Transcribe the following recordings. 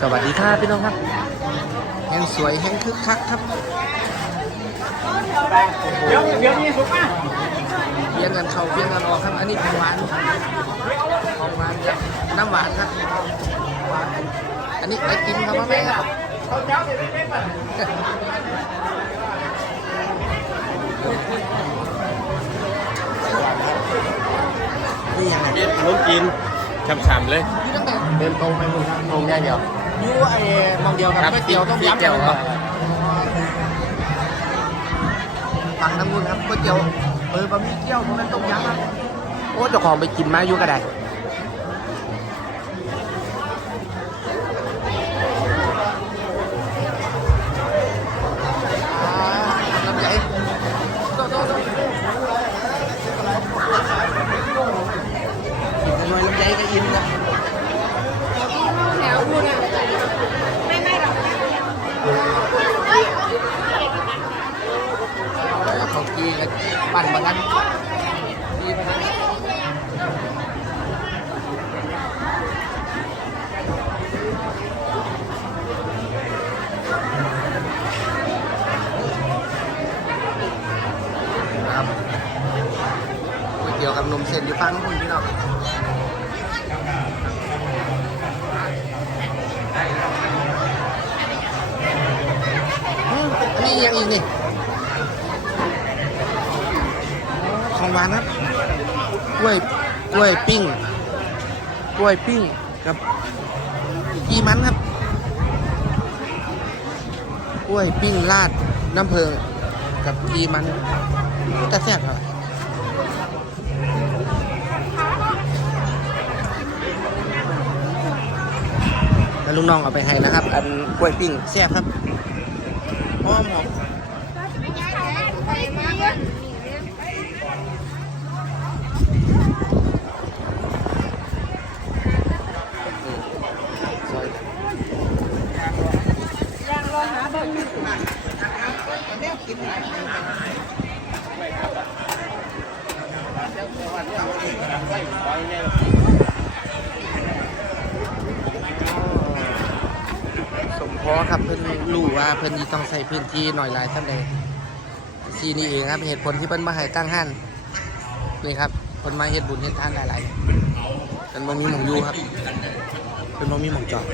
สวัสดีครับพี่น้องครับ แห่งสวยแห่งคึกคักครับเดี๋ยวเดี๋ยวนี้สุกมาเบียงกันเขาเบียงกันออกครับ อันนี้ของหวานของหวานกับน้ำหวานครับ อันนี้ไอติมครับพ่อแม่ครับเขาเจ้าเดี๋ยวนี้ไม่เปิดนี่ยังไงเบียขนมจีน ฉ่ำๆเลยอยู่ตั้งแต่เดินตรงไปคุณตรงได้เดียวอยู่ไอ้มองเดียวกับก๋วยเตี๋ยวต้มยำเดียวเลยครับฟังน้ำมูลครับก๋วยเตี๋ยวเออบะหมี่เกี๊ยวพวกนั้นต้มยำครับโอ้เจ้าของไปกินมาอยู่ก็ได้ ลำไยโตโตโตกินกันหน่อยลำไยก็อิ่มนะแล้วเขากีกัน ปั่นมากันกีมากันครับก๋วยเตี๋ยวกับนมเส้นอยู่ฟังคุณพี่น้องอันนี้ยังอีกนี่ ของวานครับกล้วยกล้วยปิ้งกล้วยปิ้งกับกีมันครับกล้วยปิ้งราดน้ำเพลิงกับกีมันแต่แซ่บครับแล้วลุงน้องเอาไปให้นะครับ อันกล้วยปิ้งแซ่บครับหอมหอม สมพอครับเพิ่นรู้ว่าเพิ่นที่ต้องใช้พื้นที่หน่อยหลายท่านใดที่นี่เองครับเหตุผลที่เพิ่นมาให้ตั้งห้านนี่ครับเพิ่นมาเฮ็ดบุญเฮ็ดทานหลายๆเพิ่นบ่มีหม่องอยู่ครับเป็นบ่มีหม่องจอด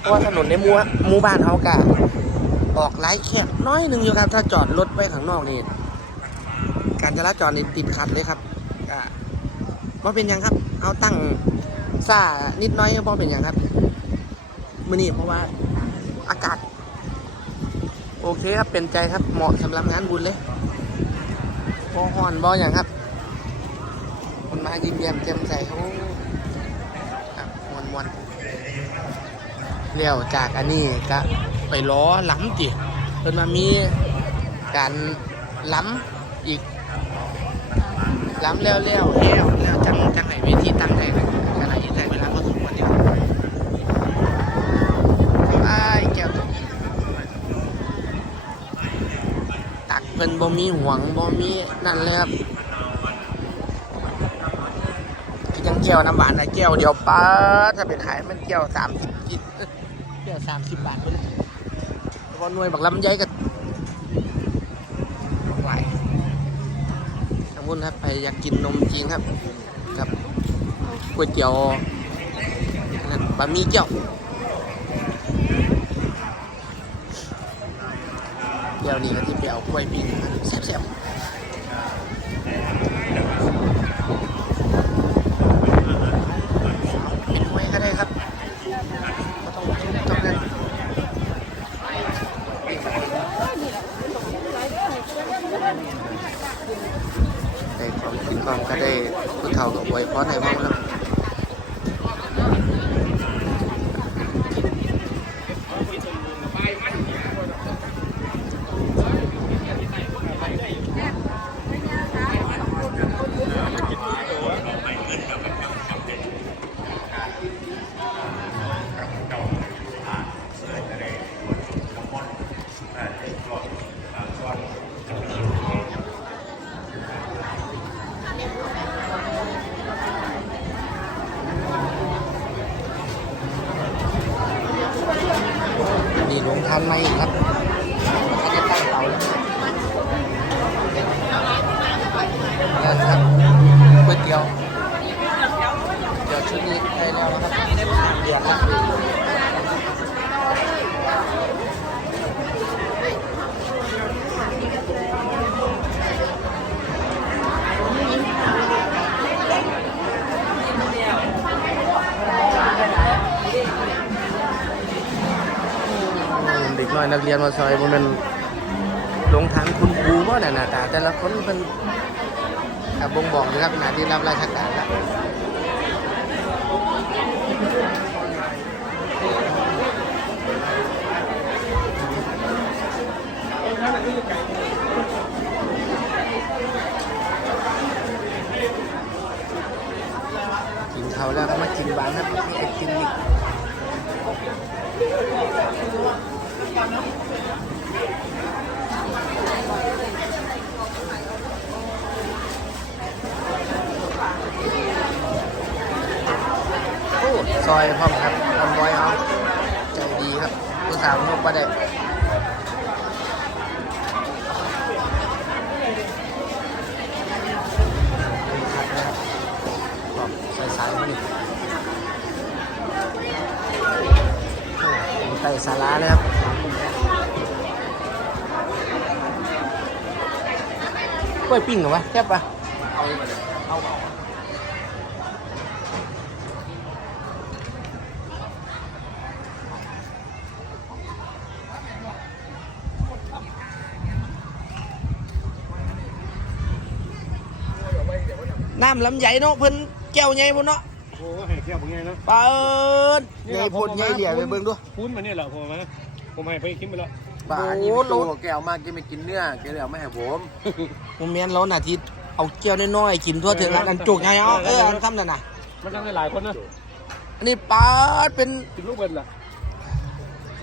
เพราะว่าถนนในหมู่หมู่บ้านเฮากะ ออกหลายแคบน้อยหนึ่งอยู่ครับ ถ้าจอดรถไว้ข้างนอกนี่การจราจรนี่ติดขัดเลยครับอ่าเป็นยังครับ เอาตั้งซ่านิดน้อยก็บ่เป็นยังครับมือนี้เพราะว่าอากาศ โอเคครับเป็นใจครับเหมาะสำหรับงานบุญเลยบ่ฮ้อนบ่หยังครับคนมายิ้มแย้มแจ่มใสเขาครับมวนๆเลี้ยวจากอันนี้ก็ ไปล้อล้ำติจนมามีการล้ำอีกล้ำแล้วแล้วแล้วแล้วจังจังไหนวิธีตั้งได้เลยขณะที่ใช้เวลาพอสมควรอยู่ไอ้แก้วตัวตักเพิ่นบ่มีหวงบ่มีนั่นเลยครับคือจังแก้วน้ำหวานนะแก้วเดียวป้าถ้าไปขายมันแก้วสามสิบกินเดี๋ยวสามสิบบาทไปเลย พอหน่วยบักลำไยกับไหวทางบุณครับ ไปอยากกินนมจริงครับ ครับก๋วยเตี๋ยวบะหมี่เกี๊ยวเดี๋ยวนี้ก็ที่ไปเอากล้วยปิ้งแซ่บๆเป็นห้วยก็ได้ครับก็ต้องชุบต้องนั่น ได้ความคิดความก็ได้ผู้เฒ่ากับอวยพรให้มองครับานใหม่อีกครับมันจะตั้งเตาแล้วนะครับก๋วยเตี๋ยวเดี๋ยวชุดนี้ได้แล้วนะครับเดือดล้ว น้อยนักเรียนมาซอยมันเป็นลงทางคุณครูว่าน่ะหน้าตาแต่ละคนเป็นบ่งบอกนะครับหน้าที่รับราชการแล้ว กินเขาวแล้วก็มากินหวานครับมีไอติมอีกโอ้ ซอยพร้อมครับทำไว้เอาใจดีครับผู้สาวนกประเด็กครับใส่สายมันใส่สาระเลยครับ กล้ วยปิ้งเหรอวะแซ่บปะน้ำลำใหญ่เนาะเพิ่นแก้วใหญ่พุ่นเนาะโอ้ให้เที่ยวเป็นไงนะเปิดใหญ่พุ่นใหญ่เหลี่ยไปเบิ่งดูพูนมาเนี่ยเหรอผมมาผมให้ไปกินไปแล้ว ป่าอันโอ้นี้โหพี่โลตูแกเอามากินไม่กินเนื้อแกเลยเอามาให้ผมผมแม่นเราหนาทีเอาแก้วน้อยๆกินทั่วถึงอันจุกไงเอาเอออันทำนั่นน่ะมันต้องได้หลายคนนะอันนี้ปลาดเป็นกินลูกเบิร์ดล่ะ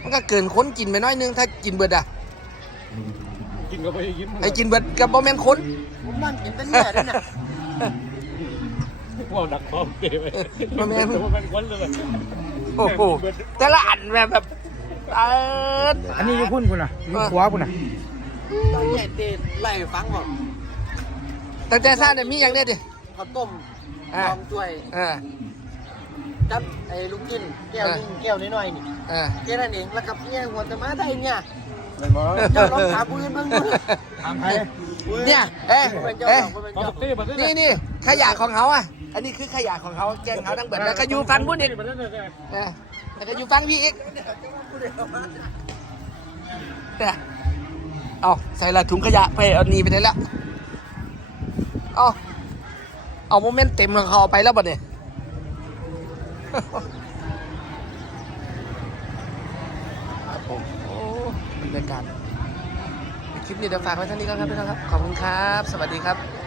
มันก็เกินคนกินไปน้อยนึงถ้ากินเบิดอะกินก็ไปยิ้มไอ้กินเบิดกับบ่แม่นคนผมนั่งกินแต่เนื้อด้วยนะพวกดักคอมเก๋ไปบ่แม่นมันเป็นคนเลยโอ้โหแต่ละอันแบบแบบ เอิดอันนี้อยู่พุ่นพุ่นน่ะอยู่ขวาพุ่นน่ะเนี่ยเดนไล่ฟังบอกตั้งแต่ซ่าเนี่ยมีอย่างเนี้ยดิข้าวต้มอ่าลองช่วยเออจับไอ้ลูกกินแก้วนึงแก้วน้อยๆนี่เออแค่นั้นเองแล้วกับเนี่ยหัวจะมาได้เนี่ยเป็นบ่เจ้าลองถามผู้อื่นบ้างดูถามใครเนี่ย เอ้ยเป็นเจ้าเอ้ยของเป็นมาเจ้าตกตีมาตีนี่นี่ขยะของเขาอะ อันนี้คือขยะของเขาแกงเขาทั้งเบิดแล้วก็อยู่ฟังบุญอีก มาเล่นออแล้วก็อยู่ฟังพี่อีกเนี่ยเอาใส่ละถุงขยะไปเอาหนีไปไหนแล้วเอาเอาโมเมนต์เต็มของเขาไปแล้วบัดเนี่ยครับผมโอ้บรรยากาศคลิปนี้เดี๋ยวฝากไว้เท่านี้ก่อนครับพี่น้องครับ ขอบคุณครับ สวัสดีครับ